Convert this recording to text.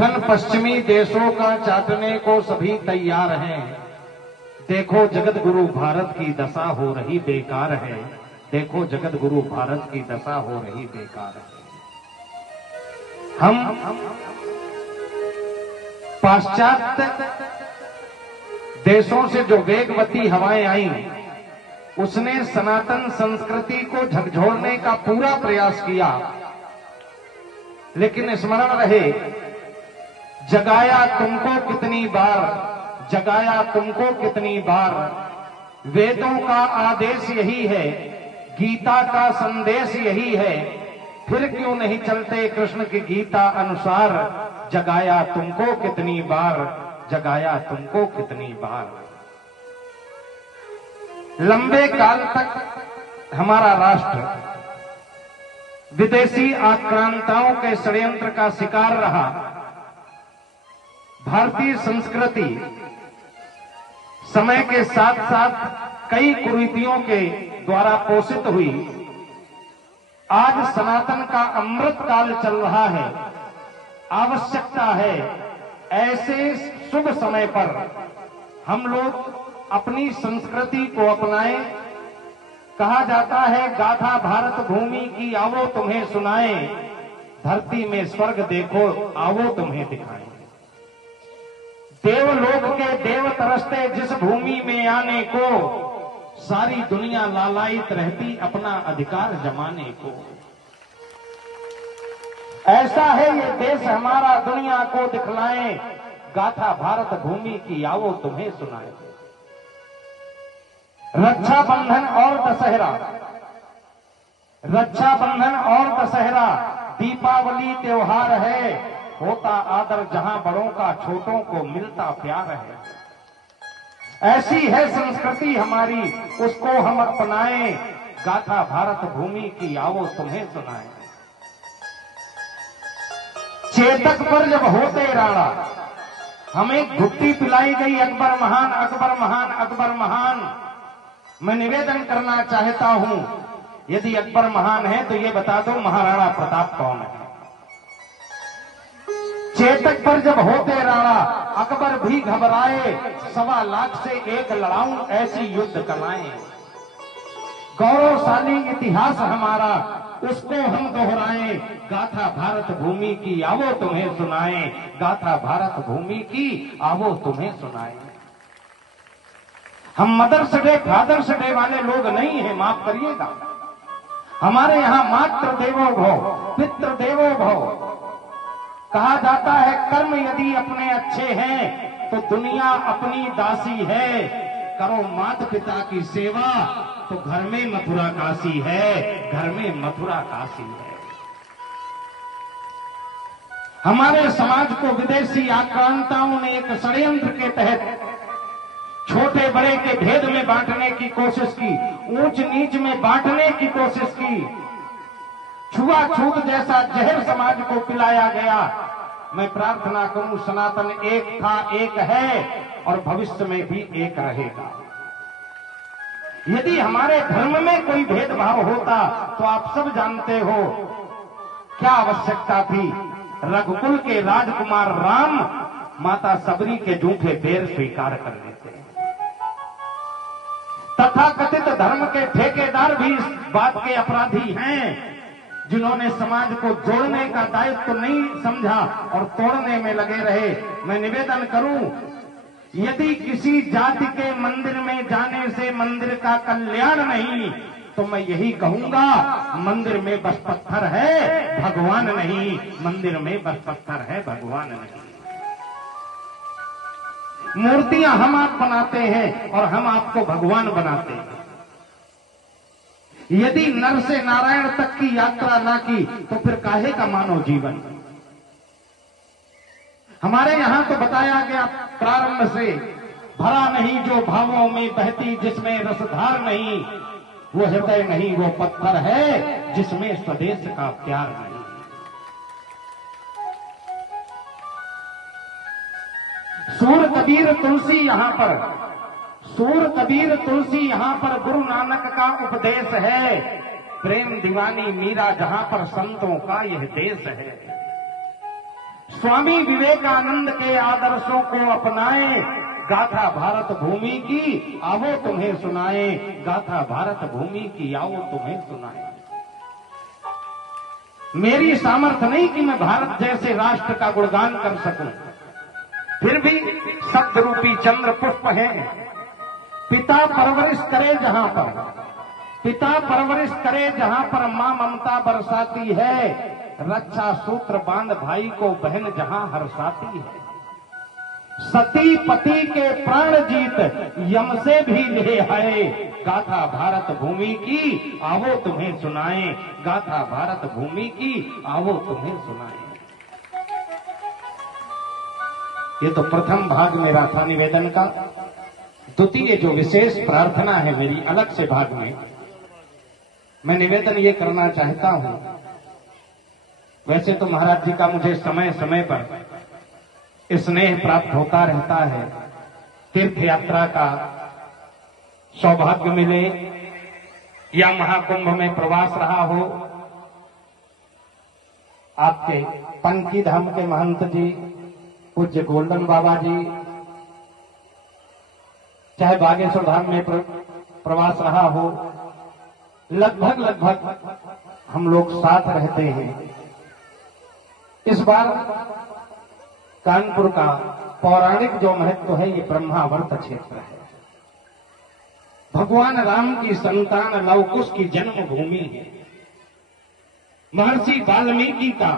उठन पश्चिमी देशों का चाटने को सभी तैयार हैं। देखो जगत गुरु भारत की दशा हो रही बेकार है। देखो जगत गुरु भारत की दशा हो रही बेकार है। हम पाश्चात्य देशों से जो वेगवती हवाएं आई, उसने सनातन संस्कृति को झकझोरने का पूरा प्रयास किया, लेकिन स्मरण रहे, जगाया तुमको कितनी बार, जगाया तुमको कितनी बार। वेदों का आदेश यही है, गीता का संदेश यही है, फिर क्यों नहीं चलते कृष्ण की गीता अनुसार। जगाया तुमको कितनी बार, जगाया तुमको कितनी बार। लंबे काल तक हमारा राष्ट्र विदेशी आक्रांताओं के षड्यंत्र का शिकार रहा। भारतीय संस्कृति समय के साथ साथ कई कुरीतियों के द्वारा पोषित हुई। आज सनातन का अमृत काल चल रहा है। आवश्यकता है ऐसे शुभ समय पर हम लोग अपनी संस्कृति को अपनाएं। कहा जाता है गाथा भारत भूमि की आवो तुम्हें सुनाए, धरती में स्वर्ग देखो आवो तुम्हें दिखाए। देवलोक के देव तरसते जिस भूमि में आने को, सारी दुनिया लालायित रहती अपना अधिकार जमाने को। ऐसा है ये देश हमारा, दुनिया को दिखलाए, गाथा भारत भूमि की आवो तुम्हें सुनाए। रक्षाबंधन और दशहरा, रक्षाबंधन और दशहरा दीपावली त्योहार है। होता आदर जहां बड़ों का, छोटों को मिलता प्यार है। ऐसी है संस्कृति हमारी, उसको हम अपनाएं। गाथा भारत भूमि की आवो तुम्हें सुनाए। चेतक पर जब होते राणा, हमें घुट्टी पिलाई गई अकबर महान, अकबर महान, अकबर महान। मैं निवेदन करना चाहता हूं, यदि अकबर महान है तो ये बता दो महाराणा प्रताप कौन है। चेतक पर जब होते राणा, अकबर भी घबराए, 1.25 लाख से एक लड़ाऊं ऐसी युद्ध कमाए। गौरवशाली इतिहास हमारा, उसको हम दोहराएं। गाथा भारत भूमि की आवो तुम्हें सुनाएं, गाथा भारत भूमि की आवो तुम्हें सुनाएं। हम मदर्स डे फादर्स डे वाले लोग नहीं हैं, माफ करिएगा। हमारे यहां मातृ देवो भव, पितृ देवो भव। कहा जाता है कर्म यदि अपने अच्छे हैं तो दुनिया अपनी दासी है। करो माता पिता की सेवा तो घर में मथुरा काशी है, घर में मथुरा काशी है। हमारे समाज को विदेशी आक्रांताओं ने एक षड्यंत्र के तहत छोटे बड़े के भेद में बांटने की कोशिश की, ऊंच नीच में बांटने की कोशिश की। छुआछूत जैसा जहर समाज को पिलाया गया। मैं प्रार्थना करूं, सनातन एक था, एक है और भविष्य में भी एक रहेगा। यदि हमारे धर्म में कोई भेदभाव होता तो आप सब जानते हो क्या आवश्यकता थी। रघुकुल के राजकुमार राम माता सबरी के जूठे पैर स्वीकार कर लेते। तथाकथित धर्म के ठेकेदार भी इस बात के अपराधी हैं, जिन्होंने समाज को जोड़ने का दायित्व तो नहीं समझा और तोड़ने में लगे रहे। मैं निवेदन करूं, यदि किसी जाति के मंदिर में जाने से मंदिर का कल्याण नहीं, तो मैं यही कहूंगा मंदिर में बस पत्थर है, भगवान नहीं। मंदिर में बस पत्थर है, भगवान नहीं। मूर्तियां हम आप बनाते हैं और हम आपको भगवान बनाते हैं। यदि नर से नारायण तक की यात्रा ना की तो फिर काहे का मानव जीवन। हमारे यहां तो बताया गया प्रारंभ से, भरा नहीं जो भावों में बहती जिसमें रसधार नहीं, वो हृदय नहीं वो पत्थर है जिसमें स्वदेश का प्यार नहीं। सूर कबीर तुलसी यहां पर, सूर कबीर तुलसी यहां पर गुरु नानक का उपदेश है। प्रेम दीवानी मीरा जहां पर संतों का यह देश है। स्वामी विवेकानंद के आदर्शों को अपनाएं, गाथा भारत भूमि की आओ तुम्हें सुनाए, गाथा भारत भूमि की आओ तुम्हें सुनाए। मेरी सामर्थ्य नहीं कि मैं भारत जैसे राष्ट्र का गुणगान कर सकूं, फिर भी शब्द रूपी चंद्र पुष्प है। पिता परवरिश करे जहां पर, पिता परवरिश करे जहां पर मां ममता बरसाती है, रक्षा सूत्र बांध भाई को बहन जहां हर्षाती है। सती पति के प्राण जीत यम से भी ले आए, गाथा भारत भूमि की आओ तुम्हें सुनाए, गाथा भारत भूमि की आओ तुम्हें सुनाए। ये तो प्रथम भाग मेरा था निवेदन का। द्वितीय जो विशेष प्रार्थना है मेरी अलग से भाग में, मैं निवेदन ये करना चाहता हूं। वैसे तो महाराज जी का मुझे समय समय पर स्नेह प्राप्त होता रहता है, तीर्थ यात्रा का सौभाग्य मिले या महाकुंभ में प्रवास रहा हो, आपके पनकी धाम के महंत जी पूज्य गोल्डन बाबा जी, चाहे बागेश्वर धाम में प्रवास रहा हो, लगभग हम लोग साथ रहते हैं। इस बार कानपुर का पौराणिक जो महत्व है ये ब्रह्मावर्त क्षेत्र है। भगवान राम की संतान लव कुश की जन्मभूमि है। महर्षि वाल्मीकि का